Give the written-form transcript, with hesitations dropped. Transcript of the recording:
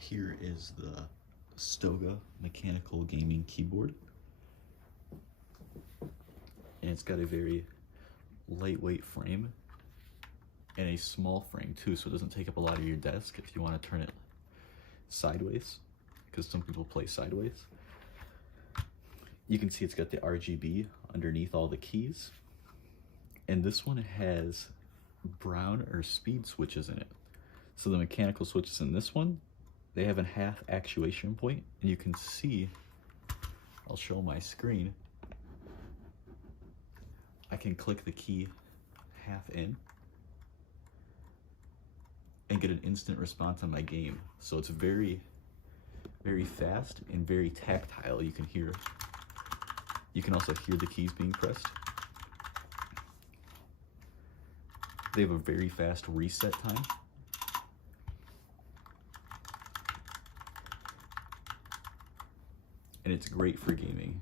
Here is the STOGA mechanical gaming keyboard. And it's got a very lightweight frame and a small frame too, so it doesn't take up a lot of your desk if you want to turn it sideways, because some people play sideways. You can see it's got the RGB underneath all the keys, and this one has brown or speed switches in it. So the mechanical switches in this one, they have a half actuation point, and you can see, I'll show my screen, I can click the key half in and get an instant response on my game. So it's very, very fast and very tactile. You can also hear the keys being pressed. They have a very fast reset time. And it's great for gaming.